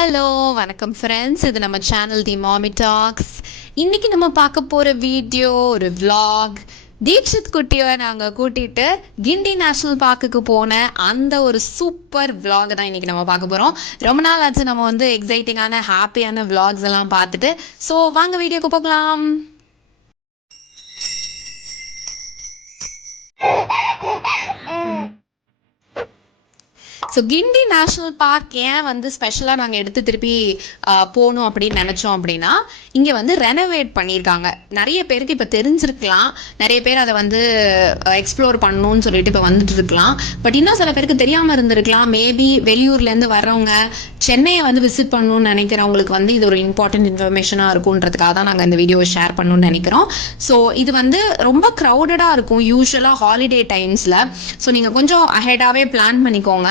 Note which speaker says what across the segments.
Speaker 1: Hello வணக்கம் friends இது நம்ம சேனல் தி மாமி டாக்ஸ் இன்னைக்கு நம்ம பார்க்க போகிற வீடியோ ஒரு விலாக் தீக்ஷித் குட்டியை நாங்கள் கூட்டிட்டு கிண்டி நேஷ்னல் பார்க்குக்கு போன அந்த ஒரு சூப்பர் விலாக் தான் இன்னைக்கு நம்ம பார்க்க போகிறோம் ரொம்ப நாள் ஆச்சு நம்ம வந்து எக்ஸைட்டிங்கான ஹாப்பியான விலாக்ஸ் எல்லாம் பார்த்துட்டு. ஸோ வாங்க வீடியோக்கு போகலாம். ஸோ கிண்டி நேஷ்னல் பார்க் ஏன் வந்து ஸ்பெஷலாக நாங்கள் எடுத்து திருப்பி போகணும் அப்படின்னு நினச்சோம் அப்படின்னா இங்கே வந்து ரெனோவேட் பண்ணியிருக்காங்க. நிறைய பேருக்கு இப்போ தெரிஞ்சிருக்கலாம். நிறைய பேர் அதை வந்து எக்ஸ்ப்ளோர் பண்ணணும்னு சொல்லிட்டு இப்போ வந்துட்டு இருக்கலாம் பட் இன்னும் சில பேருக்கு தெரியாமல் இருந்திருக்கலாம். மேபி வெளியூர்லேருந்து வர்றவங்க சென்னையை வந்து விசிட் பண்ணணும்னு நினைக்கிறவங்களுக்கு வந்து இது ஒரு இம்பார்ட்டன்ட் இன்ஃபர்மேஷனாக இருக்குன்றதுக்காக தான் நாங்கள் இந்த வீடியோவை ஷேர் பண்ணணும்னு நினைக்கிறோம். ஸோ இது வந்து ரொம்ப க்ரௌடடாக இருக்கும். யூஸ்வலாக ஹாலிடே டைம்ஸில் ஸோ நீங்கள் கொஞ்சம் அஹெடாகவே பிளான் பண்ணிக்கோங்க.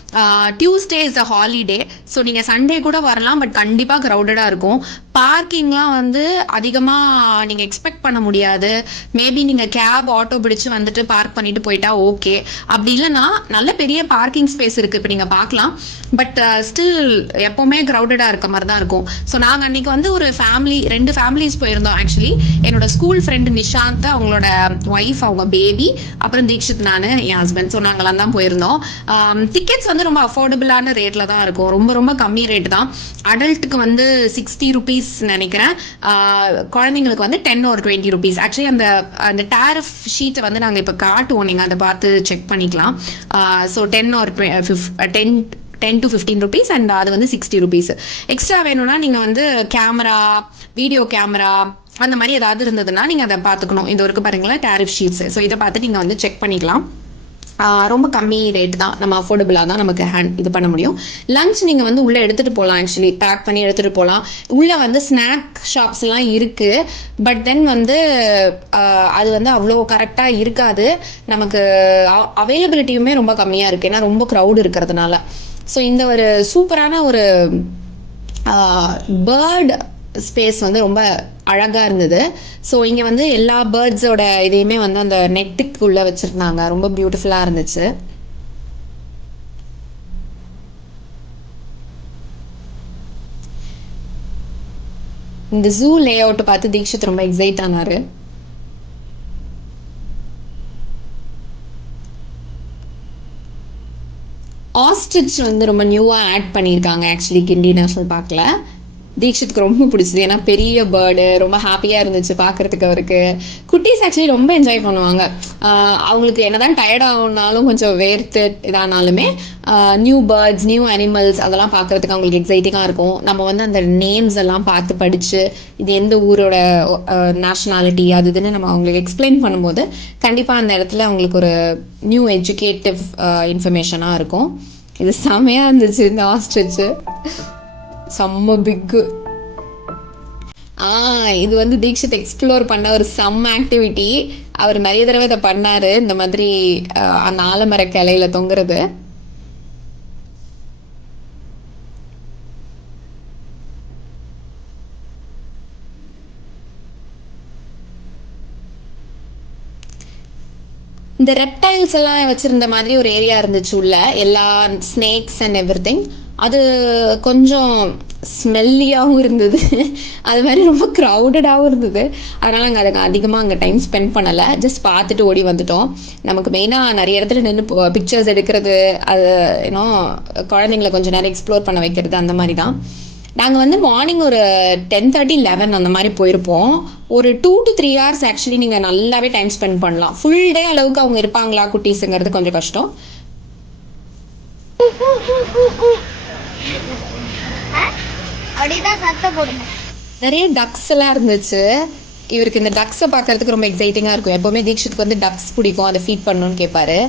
Speaker 1: Tuesday is a holiday so நீங்கள் சண்டே கூட வரலாம் பட் கண்டிப்பாக க்ரௌடடாக இருக்கும். பார்க்கிங்லாம் வந்து அதிகமாக நீங்கள் எக்ஸ்பெக்ட் பண்ண முடியாது. மேபி நீங்கள் கேப் ஆட்டோ பிடிச்சி வந்துட்டு பார்க் பண்ணிட்டு போயிட்டா ஓகே அப்படி இல்லைன்னா நல்ல பெரிய பார்க்கிங் ஸ்பேஸ் இருக்குது இப்போ நீங்கள் பார்க்கலாம். பட் ஸ்டில் எப்போவுமே க்ரௌடடாக இருக்க மாதிரி தான் இருக்கும். ஸோ நாங்கள் அன்றைக்கி வந்து ஒரு ஃபேமிலி ரெண்டு ஃபேமிலிஸ் போயிருந்தோம் ஆக்சுவலி என்னோட ஸ்கூல் ஃப்ரெண்டு நிஷாந்த் அவங்களோட ஒய்ஃப் அவங்க பேபி அப்புறம் தீக்ஷித் நான் என் ஹஸ்பண்ட் ஸோ நாங்களாம் தான் போயிருந்தோம். டிக்கெட்ஸ் வந்து ரொம்ப அஃபோர்டபுளான ரேட்டில் தான் இருக்கும். ரொம்ப ரொம்ப கம்மி ரேட் தான் அடல்ட்டுக்கு வந்து சிக்ஸ்டி ருபீஸ் நினைக்கிறேன். குழந்தைங்களுக்கு வந்து டென் ஒரு டுவெண்ட்டி ருபீஸ் ஆக்சுவலி அந்த அந்த டேரிஃப் ஷீட்டை வந்து நாங்கள் இப்போ காட்டுவோம். நீங்கள் அதை பார்த்து செக் பண்ணிக்கலாம். ஸோ டென் ஒரு ten ten to fifteen rupees and அது வந்து சிக்ஸ்டி ருபீஸ் எக்ஸ்ட்ரா வேணும்னா நீங்கள் வந்து கேமரா வீடியோ கேமரா அந்த மாதிரி ஏதாவது இருந்ததுன்னா நீங்கள் அதை பார்த்துக்கணும். இது வரைக்கும் பாருங்களேன் டேரிஃப் ஷீட்ஸ் ஸோ இதை பார்த்து நீங்கள் வந்து செக் பண்ணிக்கலாம். ரொம்ப கம்மி ரேட் தான். நம்ம அஃபோர்டபுளாக தான் நமக்கு ஹேண்ட் இது பண்ண முடியும். லஞ்ச் நீங்கள் வந்து உள்ளே எடுத்துகிட்டு போகலாம் ஆக்சுவலி பேக் பண்ணி எடுத்துகிட்டு போகலாம் உள்ளே வந்து ஸ்நாக் ஷாப்ஸ்லாம் இருக்குது பட் தென் வந்து அது வந்து அவ்வளோ கரெக்டாக இருக்காது. நமக்கு அவைலபிலிட்டியுமே ரொம்ப கம்மியாக இருக்குது ஏன்னா ரொம்ப க்ரௌடு இருக்கிறதுனால. ஸோ இந்த ஒரு சூப்பரான ஒரு பேர்ட் ஸ்பேஸ் வந்து ரொம்ப அழகாக இருந்தது. ஸோ இங்கே வந்து எல்லா பேர்ட்ஸோட இதையுமே வந்து அந்த நெட்டுக்குள்ளே வச்சுருந்தாங்க. ரொம்ப பியூட்டிஃபுல்லாக இருந்துச்சு. இந்த ஜூ லே அவுட்டை பார்த்து தீக்ஷித் ரொம்ப எக்ஸைட் ஆனாரு. ஆஸ்ட்ரிச் வந்து ரொம்ப நியூவாக ஆட் பண்ணியிருக்காங்க ஆக்சுவலி கிண்டி நேஷனல் பார்க்கில் தீக்ஷித்துக்கு ரொம்ப பிடிச்சது. ஏன்னா பெரிய பேர்டு ரொம்ப ஹாப்பியாக இருந்துச்சு பார்க்குறதுக்கு அவருக்கு. குட்டீஸ் ஆக்சுவலி ரொம்ப என்ஜாய் பண்ணுவாங்க. அவங்களுக்கு என்னதான் டயர்ட் ஆகுனாலும் கொஞ்சம் வேர்த்து இதானாலுமே நியூ பேர்ட்ஸ் நியூ அனிமல்ஸ் அதெல்லாம் பார்க்குறதுக்கு அவங்களுக்கு எக்ஸைட்டிங்காக இருக்கும். நம்ம வந்து அந்த நேம்ஸ் எல்லாம் பார்த்து படித்து இது எந்த ஊரோட நேஷ்னாலிட்டி அது இதுன்னு நம்ம அவங்களுக்கு எக்ஸ்பிளைன் பண்ணும்போது கண்டிப்பாக அந்த இடத்துல அவங்களுக்கு ஒரு நியூ எஜுகேட்டிவ் இன்ஃபர்மேஷனாக இருக்கும். இது செமையாக இருந்துச்சு இந்த ஆஸ்ட்ரிச்சு செம்ம பிக்கு ஆ இது வந்து தீக்ஷித் எக்ஸ்ப்ளோர் பண்ண ஒரு செம் ஆக்டிவிட்டி அவர் நிறைய தடவை இதை பண்ணாரு இந்த மாதிரி அந்த ஆலமர கிளையில தொங்குறது. இந்த ரெப்டைல்ஸ் எல்லாம் வச்சிருந்த மாதிரி ஒரு ஏரியா இருந்துச்சு உள்ள. எல்லா ஸ்னேக்ஸ் அண்ட் எவ்ரி அது கொஞ்சம் ஸ்மெல்லியாகவும் இருந்தது. அது மாதிரி ரொம்ப க்ரௌடடாகவும் இருந்தது. அதனால் நாங்கள் அதுக்கு அதிகமாக அங்கே டைம் ஸ்பெண்ட் பண்ணலை. ஜஸ்ட் பார்த்துட்டு ஓடி வந்துட்டோம். நமக்கு மெயினாக நிறைய இடத்துல நின்று பிக்சர்ஸ் எடுக்கிறது அது ஏன்னோ குழந்தைங்களை கொஞ்சம் நேரம் எக்ஸ்ப்ளோர் பண்ண வைக்கிறது அந்த மாதிரி தான். நாங்கள் வந்து மார்னிங் ஒரு டென் தேர்ட்டி லெவன் அந்த மாதிரி போயிருப்போம். ஒரு two to three hours actually நீங்கள் நல்லாவே டைம் ஸ்பெண்ட் பண்ணலாம். ஃபுல் டே அளவுக்கு அவங்க இருப்பாங்களா குட்டீஸுங்கிறது கொஞ்சம் கஷ்டம்.
Speaker 2: அப்படிதான் சத்தம் போடுங்க.
Speaker 1: நிறைய டக்ஸ் எல்லாம் இருந்துச்சு. இவருக்கு இந்த டக்ஸை பார்க்கறதுக்கு ரொம்ப எக்ஸைட்டிங்காக இருக்கும். எப்போவுமே தீக்ஷித்துக்கு வந்து டக்ஸ் பிடிக்கும். அதை ஃபீட் பண்ணணும்னு கேட்பாரு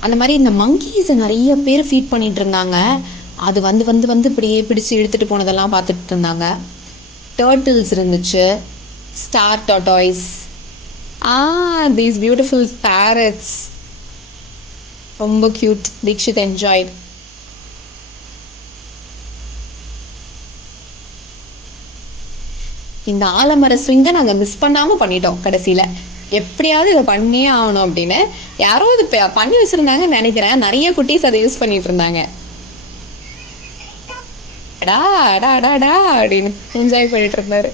Speaker 1: அந்த மாதிரி இந்த மங்கீஸை நிறைய பேர் ஃபீட் பண்ணிட்டு இருந்தாங்க. அது வந்து வந்து வந்து இப்படியே பிடிச்சு இழுத்துட்டு போனதெல்லாம் பார்த்துட்டு இருந்தாங்க. டேர்ட்டில்ஸ் இருந்துச்சு. Star tortoise ah these beautiful parrots ரொம்ப க்யூட் தீக்ஷித் என்ஜாய்ட் இந்த ஆலமர ஸ்விங்கை நாங்கள் மிஸ் பண்ணாமல் பண்ணிட்டோம் கடைசியில். எப்படியாவது இதை பண்ணியே ஆகணும் அப்படின்னு யாரோ இது ப- பண்ணி வச்சுருந்தாங்கன்னு நினைக்கிறேன். நிறைய குட்டீஸ் அதை யூஸ் பண்ணிட்டு இருந்தாங்க. டா டா டா டா அப்படின்னு என்ஜாய் பண்ணிட்டு இருந்தாரு.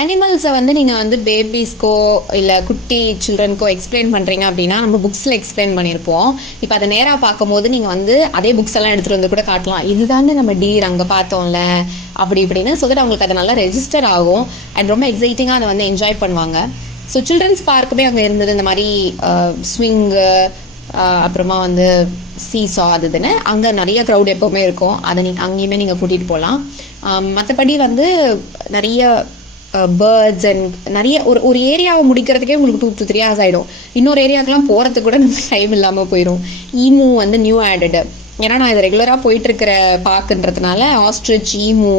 Speaker 1: அனிமல்ஸை வந்து நீங்கள் வந்து பேபிஸ்க்கோ இல்லை குட்டி சில்ட்ரனுக்கோ எக்ஸ்பிளைன் பண்ணுறீங்க அப்படின்னா நம்ம புக்ஸில் எக்ஸ்பிளைன் பண்ணியிருப்போம் இப்போ அதை நேராக பார்க்கும்போது நீங்கள் வந்து அதே புக்ஸ் எல்லாம் எடுத்துகிட்டு வந்து கூட காட்டலாம். இதுதானே நம்ம டீர் அங்கே பார்த்தோம்ல அப்படி இப்படின்னு ஸோ தட் அவங்களுக்கு அது நல்லா ரெஜிஸ்டர் ஆகும். அண்ட் ரொம்ப எக்ஸைட்டிங்காக அதை வந்து என்ஜாய் பண்ணுவாங்க. ஸோ சில்ட்ரன்ஸ் பார்க்குமே அங்கே இருந்தது இந்த மாதிரி ஸ்விங்கு அப்புறமா வந்து சீசா அது இதுன்னு. அங்கே நிறைய க்ரௌட் எப்போவுமே இருக்கும். அதை நீங்கள் அங்கேயுமே நீங்கள் கூட்டிகிட்டு போகலாம் மற்றபடி வந்து நிறைய பேர்ட்ஸ் அண்ட் நிறைய ஒரு ஒரு ஏரியாவை முடிக்கிறதுக்கே உங்களுக்கு டூ டு த்ரீ ஹவர்ஸ் ஆகிடும் இன்னொரு ஏரியாவுக்குலாம் போகிறதுக்கு கூட டைம் இல்லாமல் போயிடும் ஈமு வந்து நியூ ஆடடு ஏன்னா நான் இது ரெகுலராக போயிட்டுருக்கிற பார்க்குன்றதுனால ஆஸ்ட்ரிச் ஈமு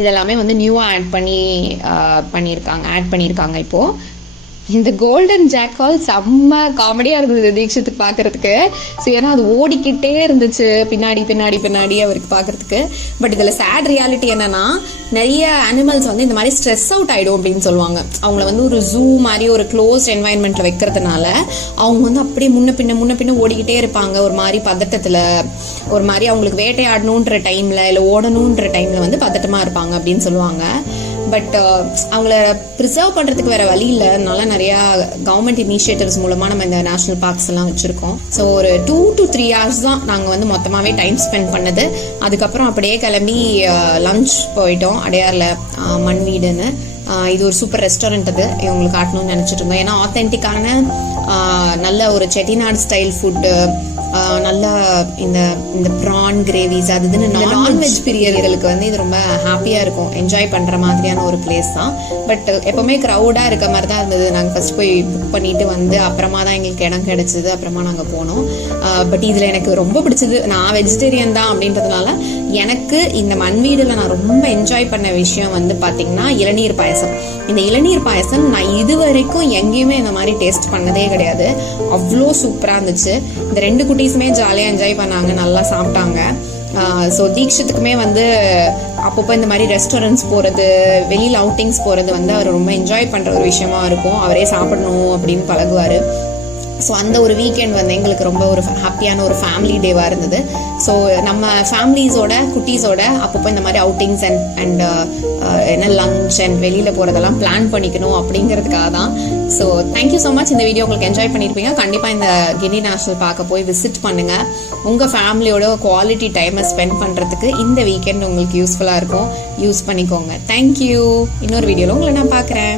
Speaker 1: இதெல்லாமே வந்து நியூவாக ஆட் பண்ணி பண்ணியிருக்காங்க ஆட் பண்ணியிருக்காங்க இப்போது இந்த கோல்டன் ஜாக்கால் செம்ம காமெடியாக இருந்தது தீக்ஷத்துக்கு பார்க்குறதுக்கு. ஸோ ஏன்னா அது ஓடிக்கிட்டே இருந்துச்சு பின்னாடி பின்னாடி பின்னாடி அவருக்கு பார்க்குறதுக்கு. பட் இதில் சேட் ரியாலிட்டி என்னன்னா நிறைய அனிமல்ஸ் வந்து இந்த மாதிரி ஸ்ட்ரெஸ் அவுட் ஆகிடும் அப்படின்னு சொல்லுவாங்க. அவங்கள வந்து ஒரு ஜூ மாதிரி ஒரு க்ளோஸ்ட் என்வாயன்மெண்ட்டில் வைக்கிறதுனால அவங்க வந்து அப்படியே முன்ன பின்ன முன்ன பின்ன ஓடிக்கிட்டே இருப்பாங்க. ஒரு மாதிரி பதட்டத்தில் ஒரு மாதிரி அவங்களுக்கு வேட்டையாடணுன்ற டைமில் இல்லை ஓடணுன்ற டைமில் வந்து பதட்டமாக இருப்பாங்க அப்படின்னு சொல்லுவாங்க. பட் uh, அவங்கள ப்ரிசர்வ் பண்ணுறதுக்கு வேற வழி இல்லை. அதனால நிறையா கவர்மெண்ட் இனிஷியேட்டிவ்ஸ் மூலமாக நம்ம இந்த நேஷனல் பார்க்ஸ் எல்லாம் வச்சுருக்கோம். ஸோ ஒரு டூ டு த்ரீ ஹவர்ஸ் தான் நாங்கள் வந்து மொத்தமாகவே டைம் ஸ்பெண்ட் பண்ணது. அதுக்கப்புறம் அப்படியே கிளம்பி uh, லஞ்ச் போயிட்டோம். அடையாரில் uh, மண் வீடுன்னு. இது ஒரு சூப்பர் ரெஸ்டாரண்ட் அது. இவங்களுக்கு காட்டணும்னு நினச்சிட்டு இருந்தோம். ஏன்னா ஆத்தென்டிக்கான நல்ல ஒரு செட்டிநாடு ஸ்டைல் ஃபுட்டு நல்ல இந்த இந்த ப்ரான் கிரேவிஸ் அது இதுன்னு நான்வெஜ் பிரியர்களுக்கு வந்து இது ரொம்ப ஹாப்பியாக இருக்கும். என்ஜாய் பண்ணுற மாதிரியான ஒரு பிளேஸ் தான். பட் எப்போவுமே க்ரௌடாக இருக்க மாதிரி தான் இருந்தது. நாங்கள் ஃபர்ஸ்ட் போய் புக் பண்ணிட்டு வந்து அப்புறமா தான் எங்களுக்கு இடம் கிடைச்சது. அப்புறமா நாங்கள் போனோம். பட் இதில் எனக்கு ரொம்ப பிடிச்சது நான் வெஜிடேரியன் தான் அப்படின்றதுனால எனக்கு இந்த மண் வீடில் நான் ரொம்ப என்ஜாய் பண்ண விஷயம் வந்து பார்த்தீங்கன்னா இளநீர் பாயசம். இந்த இளநீர் பாயசம் நான் இது வரைக்கும் எங்கேயுமே இந்த மாதிரி டேஸ்ட் பண்ணதே கிடையாது. அவ்வளோ சூப்பராக இருந்துச்சு. இந்த ரெண்டு குட்டீஸுமே ஜாலியாக என்ஜாய் பண்ணாங்க நல்லா சாப்பிட்டாங்க. ஸோ தீக்ஷத்துக்குமே வந்து அப்பப்போ இந்த மாதிரி ரெஸ்டாரண்ட்ஸ் போகிறது வெளியில் அவுட்டிங்ஸ் போகிறது வந்து அவர் ரொம்ப என்ஜாய் பண்ணுற ஒரு விஷயமா இருக்கும். அவரே சாப்பிடணும் அப்படின்னு பழகுவார். ஸோ அந்த ஒரு வீக்கெண்ட் வந்து எங்களுக்கு ரொம்ப ஒரு ஹாப்பியான ஒரு ஃபேமிலி டேவாக இருந்தது. ஸோ நம்ம ஃபேமிலிஸோட குட்டீஸோட அப்பப்போ இந்த மாதிரி அவுட்டிங்ஸ் அண்ட் அண்ட் என்ன லஞ்ச் அண்ட் வெளியில் போகிறதெல்லாம் பிளான் பண்ணிக்கணும் அப்படிங்கிறதுக்காக தான். So thank you so much இந்த வீடியோ உங்களுக்கு என்ஜாய் பண்ணியிருப்பீங்க. கண்டிப்பாக இந்த கினி நேஷனல் பார்க்க போய் விசிட் பண்ணுங்கள் உங்கள் ஃபேமிலியோட குவாலிட்டி டைமை ஸ்பெண்ட் பண்ணுறதுக்கு இந்த வீக்கெண்ட் உங்களுக்கு யூஸ்ஃபுல்லாக இருக்கும். யூஸ் பண்ணிக்கோங்க. தேங்க்யூ இன்னொரு வீடியோவில் உங்களை நான் பார்க்குறேன்.